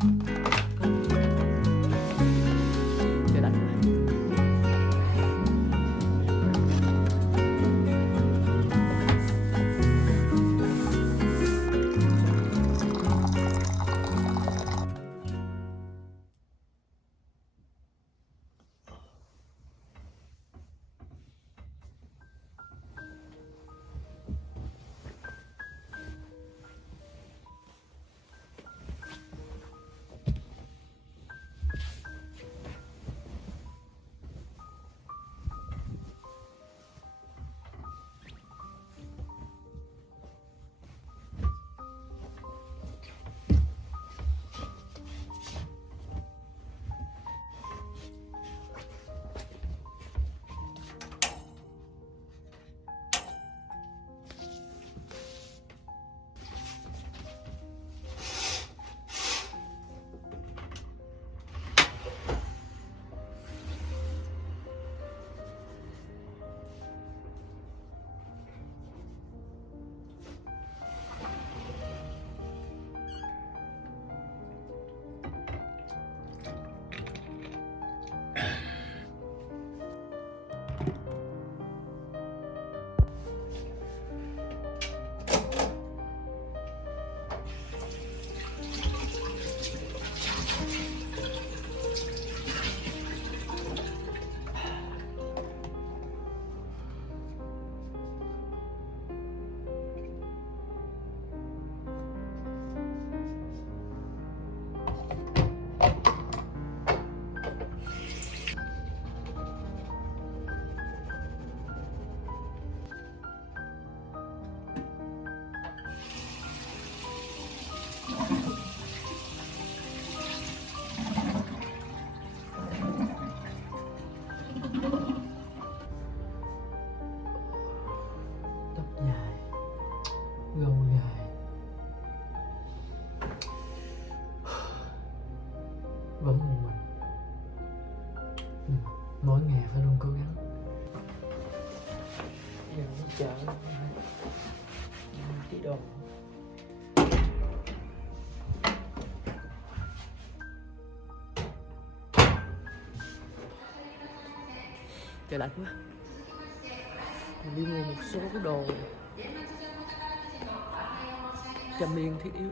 Trời lạnh quá. Tóc dài, gâu dài, vẫn một mình. Mỗi ngày phải luôn cố gắng. Giờ nó chợ tí đồ. Trời lạnh quá. Mình đi mua một số cái đồ trầm niên thiết yếu.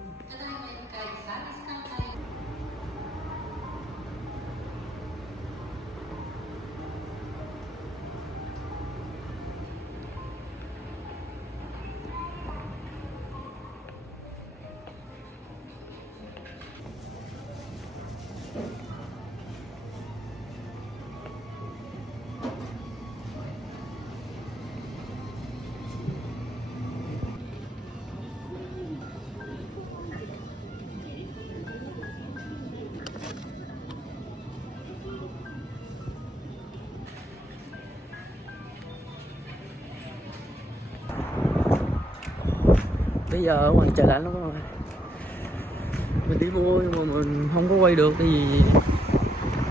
Bây giờ ở ngoài trời lạnh lắm các bạn. Mình đi mua nhưng mà mình không có quay được tại vì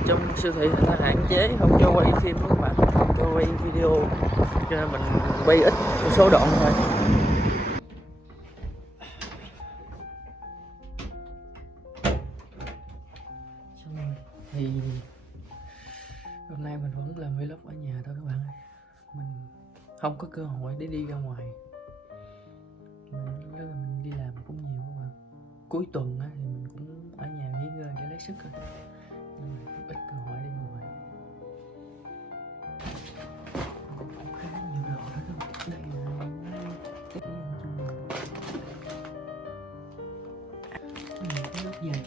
trong siêu thị người ta hạn chế không cho quay phim các bạn, không cho quay video, cho nên mình quay ít một số đoạn thôi. Thì hôm nay mình vẫn làm vlog ở nhà thôi các bạn ơi. Mình không có cơ hội để đi ra ngoài. Mình đi làm cũng nhiều các bạn. Cuối tuần á, thì mình cũng ở nhà nghỉ ngơi để lấy sức thôi. Nhưng mà cũng ít cơ hội đi ngoài. Cũng khá nhiều đồ đó các bạn. Đây là cái chung là cái lớp dày.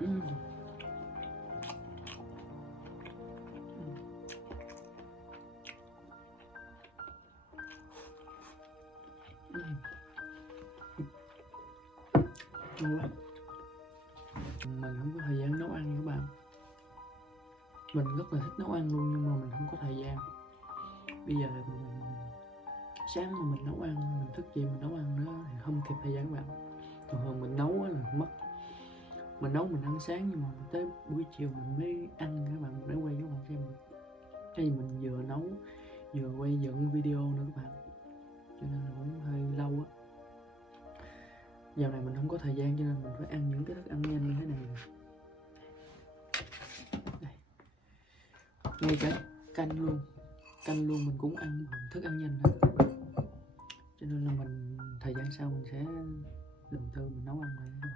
Ừm. Ngon quá. Mình không có thời gian nấu ăn các bạn. Mình rất là thích nấu ăn luôn nhưng mà mình không có thời gian. Bây giờ sáng mà mình nấu ăn, mình thức dậy mình nấu ăn nữa thì không kịp thời gian các bạn. Thường mình nấu là mất, mình nấu mình ăn sáng nhưng mà tới buổi chiều mình mới ăn các bạn, để quay cho các bạn xem được. Cái mình vừa nấu vừa quay dựng video nữa các bạn, cho nên là cũng hơi lâu á. Dạo này mình không có thời gian cho nên mình phải ăn những cái thức ăn nhanh như thế này. Đây. Ngay cả canh luôn mình cũng ăn bằng thức ăn nhanh đó. Cho nên là mình thời gian sau mình sẽ đầu tư mình nấu ăn lại các bạn.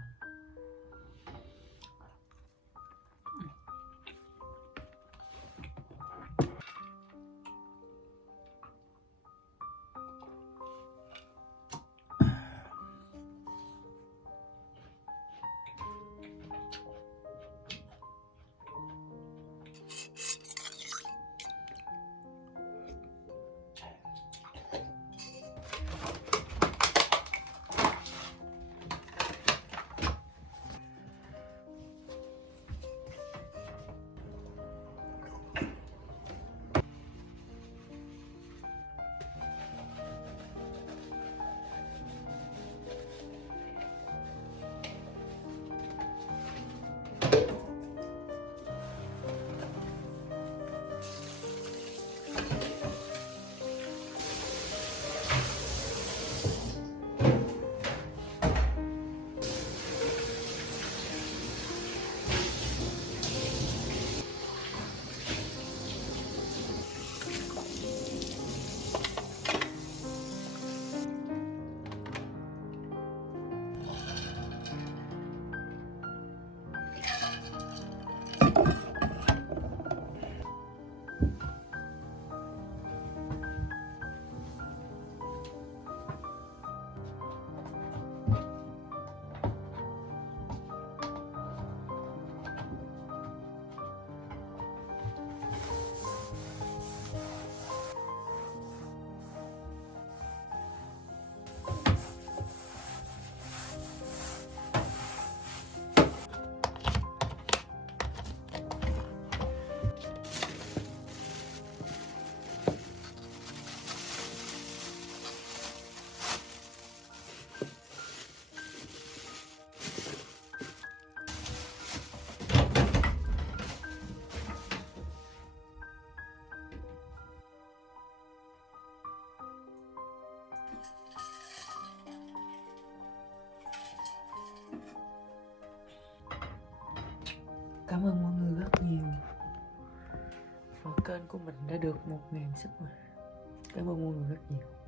Cảm ơn mọi người rất nhiều. Và kênh của mình đã được 1000 sub rồi. Cảm ơn mọi người rất nhiều.